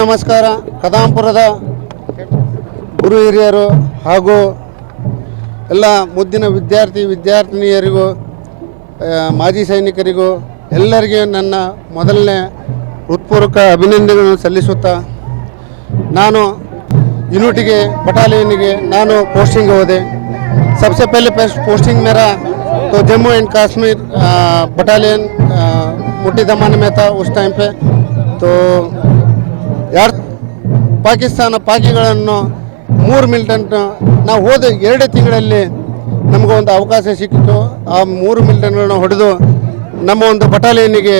ನಮಸ್ಕಾರ ಕದಾಂಪುರದ ಗುರು ಹಿರಿಯರು ಹಾಗೂ ಎಲ್ಲ ಮುದ್ದಿನ ವಿದ್ಯಾರ್ಥಿ ವಿದ್ಯಾರ್ಥಿನಿಯರಿಗೂ ಆ, ಮಾಜಿ ಸೈನಿಕರಿಗೂ ಎಲ್ಲರಿಗೆ ನನ್ನ ಮೊದಲನೇ ಹೃತ್ಪೂರ್ವಕ ಅಭಿನಂದನೆಗಳನ್ನು ಸಲ್ಲಿಸುತ್ತಾ ನಾನು ಯೂನಿಟಿಗೆ ಬಟಾಲಿಯನ್ಗೆ ನಾನು पोस्टिंग ಹೋದೆ सबसे पहले पोस्टिंग मेरा तो जम्मू एंड कश्मीर बटालियन मुट्ठी दमाने में था उस टाइम पे तो ಯಾರು ಪಾಕಿಸ್ತಾನ ಪಾಕಿಗಳನ್ನು ಮೂರು ಮಿಲಿಟೆಂಟ್ ನಾವು ಹೋದ ಎರಡೇ ತಿಂಗಳಲ್ಲಿ ನಮಗೆ ಒಂದು ಅವಕಾಶ ಸಿಕ್ಕಿತು. ಆ ಮೂರು ಮಿಲಿಟೆಂಟ್ಗಳನ್ನ ಹೊಡೆದು ನಮ್ಮ ಒಂದು ಬಟಾಲಿಯನ್ನಿಗೆ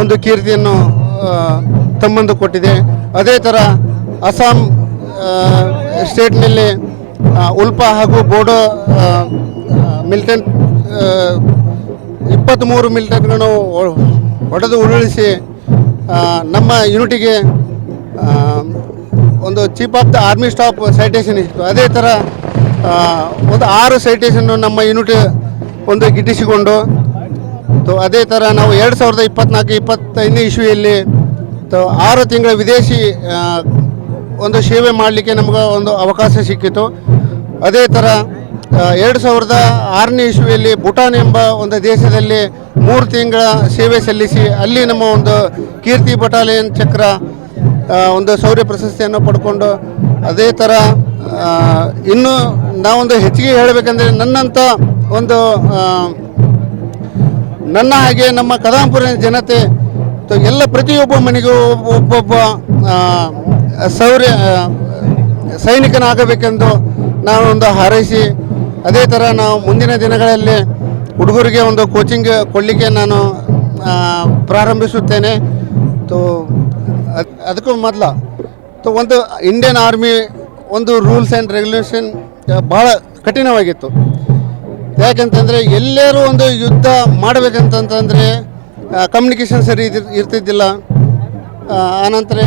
ಒಂದು ಕೀರ್ತಿಯನ್ನು ತಮ್ಮಂದು ಕೊಟ್ಟಿದೆ. ಅದೇ ಥರ ಅಸ್ಸಾಂ ಸ್ಟೇಟ್ನಲ್ಲಿ ಉಲ್ಪಾ ಹಾಗೂ ಬೋಡೋ ಮಿಲಿಟೆಂಟ್ ಇಪ್ಪತ್ತ್ಮೂರು ಮಿಲಿಟೆಂಟ್ಗಳನ್ನು ಹೊಡೆದು ಉರುಳಿಸಿ ನಮ್ಮ ಯೂನಿಟಿಗೆ ಒಂದು chief of the army staff citation ಇತ್ತು. ಅದೇ ಥರ ಒಂದು ಆರು ಸೈಟೇಷನ್ನು ನಮ್ಮ ಯೂನಿಟ್ ಒಂದು ಗಿಟ್ಟಿಸಿಕೊಂಡು ಅದೇ ಥರ ನಾವು ಎರಡು ಸಾವಿರದ ಇಪ್ಪತ್ನಾಲ್ಕು ಇಪ್ಪತ್ತೈದನೇ ಇಶ್ಯೂಯಲ್ಲಿ ಆರು ತಿಂಗಳ ವಿದೇಶಿ ಒಂದು ಸೇವೆ ಮಾಡಲಿಕ್ಕೆ ನಮಗೆ ಒಂದು ಅವಕಾಶ ಸಿಕ್ಕಿತು. ಅದೇ ಥರ ಎರಡು ಸಾವಿರದ ಆರನೇ ಇಶ್ಯೂಯಲ್ಲಿ ಭೂಟಾನ್ ಎಂಬ ಒಂದು ದೇಶದಲ್ಲಿ ಮೂರು ತಿಂಗಳ ಸೇವೆ ಸಲ್ಲಿಸಿ, ಅಲ್ಲಿ ನಮ್ಮ ಒಂದು ಕೀರ್ತಿ ಬಟಾಲಿಯನ್ ಚಕ್ರ ಒಂದು ಶೌರ್ಯ ಪ್ರಶಸ್ತಿಯನ್ನು ಪಡ್ಕೊಂಡು ಅದೇ ಥರ ಇನ್ನೂ ನಾವೊಂದು ಹೆಚ್ಚಿಗೆ ಹೇಳಬೇಕಂದ್ರೆ ನನ್ನಂಥ ಒಂದು ನನ್ನ ಹಾಗೆ ನಮ್ಮ ಕದಾಂಪುರಿನ ಜನತೆ ಎಲ್ಲ ಪ್ರತಿಯೊಬ್ಬ ಮನೆಗೂ ಒಬ್ಬೊಬ್ಬ ಶೌರ್ಯ ಸೈನಿಕನಾಗಬೇಕೆಂದು ಒಂದು ಹಾರೈಸಿ, ಅದೇ ಥರ ನಾವು ಮುಂದಿನ ದಿನಗಳಲ್ಲಿ ಹುಡುಗರಿಗೆ ಒಂದು ಕೋಚಿಂಗ್ ಕೊಡಲಿಕ್ಕೆ ನಾನು ಪ್ರಾರಂಭಿಸುತ್ತೇನೆ. ತೋ ಅದಕ್ಕೂ ಮೊದಲ. ಒಂದು ಇಂಡಿಯನ್ ಆರ್ಮಿ ಒಂದು ರೂಲ್ಸ್ ಆ್ಯಂಡ್ ರೆಗ್ಯುಲೇಷನ್ ಭಾಳ ಕಠಿಣವಾಗಿತ್ತು. ಯಾಕಂತಂದರೆ ಎಲ್ಲರೂ ಒಂದು ಯುದ್ಧ ಮಾಡಬೇಕಂತಂತಂದರೆ ಕಮ್ಯುನಿಕೇಷನ್ ಸರಿ ಇರ್ತಿದ್ದಿಲ್ಲ. ಆನಂತರ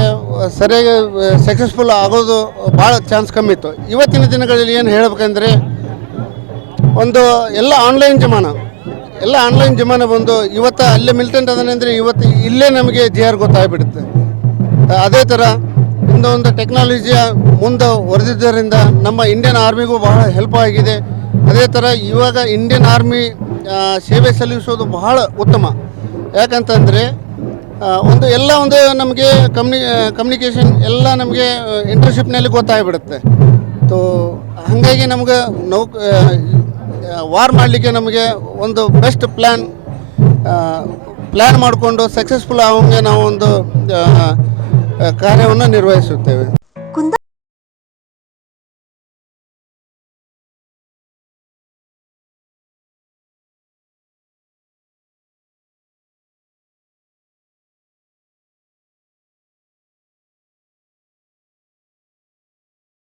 ಸರಿಯಾಗಿ ಸಕ್ಸಸ್ಫುಲ್ ಆಗೋದು ಭಾಳ ಚಾನ್ಸ್ ಕಮ್ಮಿ ಇತ್ತು. ಇವತ್ತಿನ ದಿನಗಳಲ್ಲಿ ಏನು ಹೇಳಬೇಕಂದ್ರೆ, ಒಂದು ಎಲ್ಲ ಆನ್ಲೈನ್ ಜಮಾನ, ಎಲ್ಲ ಆನ್ಲೈನ್ ಜಮಾನ ಬಂದು ಇವತ್ತು ಅಲ್ಲೇ ಮಿಲಿಟೆಂಟ್ ಅದನ್ನೆಂದರೆ ಇವತ್ತು ಇಲ್ಲೇ ನಮಗೆ ಜಿ ಆರ್ ಗೊತ್ತಾಗ್ಬಿಡುತ್ತೆ. ಅದೇ ಥರ ಒಂದು ಟೆಕ್ನಾಲಜಿಯ ಮುಂದೆ ಹೊರದಿದ್ದರಿಂದ ನಮ್ಮ ಇಂಡಿಯನ್ ಆರ್ಮಿಗೂ ಬಹಳ ಹೆಲ್ಪ್ ಆಗಿದೆ. ಅದೇ ಥರ ಇವಾಗ ಇಂಡಿಯನ್ ಆರ್ಮಿ ಸೇವೆ ಸಲ್ಲಿಸೋದು ಬಹಳ ಉತ್ತಮ. ಯಾಕಂತಂದರೆ ಒಂದು ಎಲ್ಲ ಒಂದು ನಮಗೆ ಕಮ್ಯುನಿ ಕಮ್ಯುನಿಕೇಷನ್ ಎಲ್ಲ ನಮಗೆ ಇಂಟರ್ನ್ಶಿಪ್ನಲ್ಲಿ ಗೊತ್ತಾಗ್ಬಿಡುತ್ತೆ. ತೋ ಹಾಗಾಗಿ ನಮ್ಗೆ ನೌಕ ವಾರ್ ಮಾಡಲಿಕ್ಕೆ ನಮಗೆ ಒಂದು ಬೆಸ್ಟ್ ಪ್ಲ್ಯಾನ್ ಪ್ಲ್ಯಾನ್ ಮಾಡಿಕೊಂಡು ಸಕ್ಸಸ್ಫುಲ್ ಆಗೋಂಗೆ ನಾವು ಒಂದು ಕಾರ್ಯವನ್ನು ನಿರ್ವಹಿಸುತ್ತೇವೆ. ಕುಂದ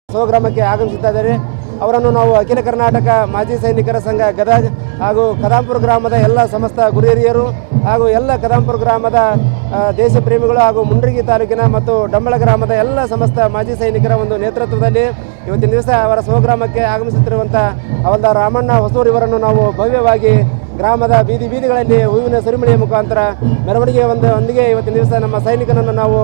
ಸ್ವಗ್ರಾಮಕ್ಕೆ ಆಗಮಿಸುತ್ತಾ ಇದ್ದಾರೆ. ಅವರನ್ನು ನಾವು ಅಖಿಲ ಕರ್ನಾಟಕ ಮಾಜಿ ಸೈನಿಕರ ಸಂಘ ಗದಾ ಹಾಗೂ ಕದಾಂಪುರ ಗ್ರಾಮದ ಎಲ್ಲ ಸಮಸ್ತ ಗುರಿಹಿರಿಯರು ಹಾಗೂ ಎಲ್ಲ ಕದಾಂಪುರ ಗ್ರಾಮದ ದೇಶ ಪ್ರೇಮಿಗಳು ಹಾಗೂ ಮುಂಡ್ರಿಗಿ ತಾಲೂಕಿನ ಮತ್ತು ಡಂಬಳ ಗ್ರಾಮದ ಎಲ್ಲ ಸಮಸ್ತ ಮಾಜಿ ಸೈನಿಕರ ಒಂದು ನೇತೃತ್ವದಲ್ಲಿ ಇವತ್ತಿನ ದಿವಸ ಅವರ ಸ್ವಗ್ರಾಮಕ್ಕೆ ಆಗಮಿಸುತ್ತಿರುವಂಥ ಅವಲ್ದ ರಾಮಣ್ಣ ಹೊಸೂರಿವರನ್ನು ನಾವು ಭವ್ಯವಾಗಿ ಗ್ರಾಮದ ಬೀದಿ ಬೀದಿಗಳಲ್ಲಿ ಹೂವಿನ ಸುರಿಮಳೆಯ ಮುಖಾಂತರ ಮೆರವಣಿಗೆ ಒಂದು ಒಂದಿಗೆ ಇವತ್ತಿನ ದಿವಸ ನಮ್ಮ ಸೈನಿಕನನ್ನು ನಾವು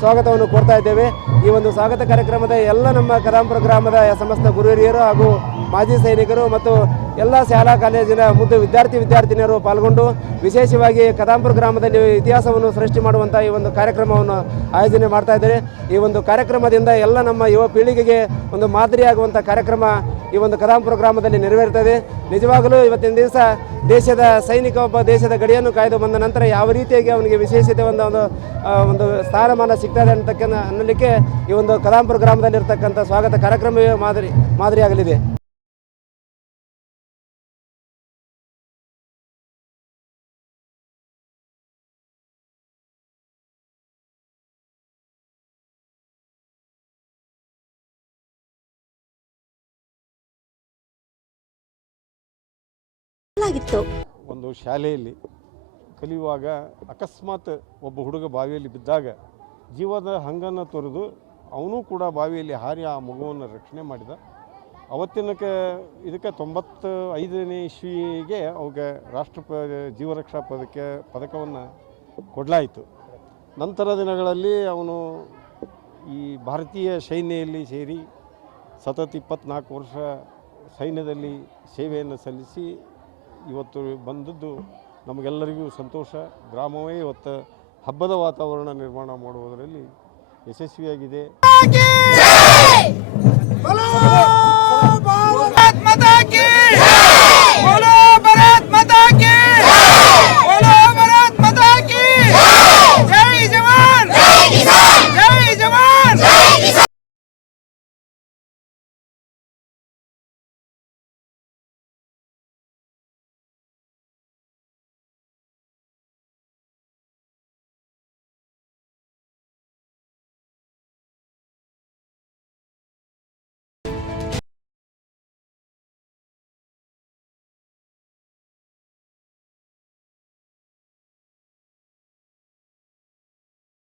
ಸ್ವಾಗತವನ್ನು ಕೊಡ್ತಾ ಇದ್ದೇವೆ. ಈ ಒಂದು ಸ್ವಾಗತ ಕಾರ್ಯಕ್ರಮದ ಎಲ್ಲ ನಮ್ಮ ಕದಾಂಪುರ ಗ್ರಾಮದ ಸಮಸ್ತ ಗುರುಹಿರಿಯರು ಹಾಗೂ ಮಾಜಿ ಸೈನಿಕರು ಮತ್ತು ಎಲ್ಲ ಶಾಲಾ ಕಾಲೇಜಿನ ಮುದ್ದು ವಿದ್ಯಾರ್ಥಿ ವಿದ್ಯಾರ್ಥಿನಿಯರು ಪಾಲ್ಗೊಂಡು ವಿಶೇಷವಾಗಿ ಕದಾಂಪುರ ಗ್ರಾಮದಲ್ಲಿ ಇತಿಹಾಸವನ್ನು ಸೃಷ್ಟಿ ಮಾಡುವಂಥ ಈ ಒಂದು ಕಾರ್ಯಕ್ರಮವನ್ನು ಆಯೋಜನೆ ಮಾಡ್ತಾ ಇದ್ದಾರೆ. ಈ ಒಂದು ಕಾರ್ಯಕ್ರಮದಿಂದ ಎಲ್ಲ ನಮ್ಮ ಯುವ ಪೀಳಿಗೆಗೆ ಒಂದು ಮಾದರಿಯಾಗುವಂಥ ಕಾರ್ಯಕ್ರಮ ಈ ಒಂದು ಕದಾಂಪುರ ಗ್ರಾಮದಲ್ಲಿ ನೆರವೇರ್ತದೆ ನಿಜವಾಗಲೂ ಇವತ್ತಿನ ದಿವಸ ದೇಶದ ಸೈನಿಕ ಒಬ್ಬ ದೇಶದ ಗಡಿಯನ್ನು ಕಾಯ್ದು ಬಂದ ನಂತರ ಯಾವ ರೀತಿಯಾಗಿ ಅವನಿಗೆ ವಿಶೇಷತೆ ಒಂದು ಒಂದು ಒಂದು ಸ್ಥಾನಮಾನ ಸಿಗ್ತದೆ ಅಂತಕ್ಕಂಥ ಅನ್ನಲಿಕ್ಕೆ ಈ ಒಂದು ಕದಾಂಪುರ ಗ್ರಾಮದಲ್ಲಿರ್ತಕ್ಕಂಥ ಸ್ವಾಗತ ಕಾರ್ಯಕ್ರಮವೇ ಮಾದರಿ, ಮಾದರಿಯಾಗಲಿದೆ. ಆಗಿತ್ತು ಒಂದು ಶಾಲೆಯಲ್ಲಿ ಕಲಿಯುವಾಗ ಅಕಸ್ಮಾತ್ ಒಬ್ಬ ಹುಡುಗ ಬಾವಿಯಲ್ಲಿ ಬಿದ್ದಾಗ ಜೀವದ ಹಂಗನ್ನು ತೊರೆದು ಅವನು ಕೂಡ ಬಾವಿಯಲ್ಲಿ ಹಾರಿ ಆ ಮಗುವನ್ನು ರಕ್ಷಣೆ ಮಾಡಿದ. ಅವತ್ತಿನಕ್ಕೆ ಇದಕ್ಕೆ ತೊಂಬತ್ತು ಐದನೇ ಇಸ್ವಿಗೆ ಅವಾಗ ರಾಷ್ಟ್ರ ಪ, ಜೀವರಕ್ಷಾ ಪದಕ್ಕೆ ಪದಕವನ್ನು ಕೊಡಲಾಯಿತು. ನಂತರ ದಿನಗಳಲ್ಲಿ ಅವನು ಈ ಭಾರತೀಯ ಸೈನ್ಯದಲ್ಲಿ ಸೇರಿ ಸತತ ಇಪ್ಪತ್ನಾಲ್ಕು ವರ್ಷ ಸೈನ್ಯದಲ್ಲಿ ಸೇವೆಯನ್ನು ಸಲ್ಲಿಸಿ ಇವತ್ತು ಬಂದದ್ದು ನಮಗೆಲ್ಲರಿಗೂ ಸಂತೋಷ. ಗ್ರಾಮವೇ ಇವತ್ತು ಹಬ್ಬದ ವಾತಾವರಣ ನಿರ್ಮಾಣ ಮಾಡುವುದರಲ್ಲಿ ಯಶಸ್ವಿಯಾಗಿದೆ.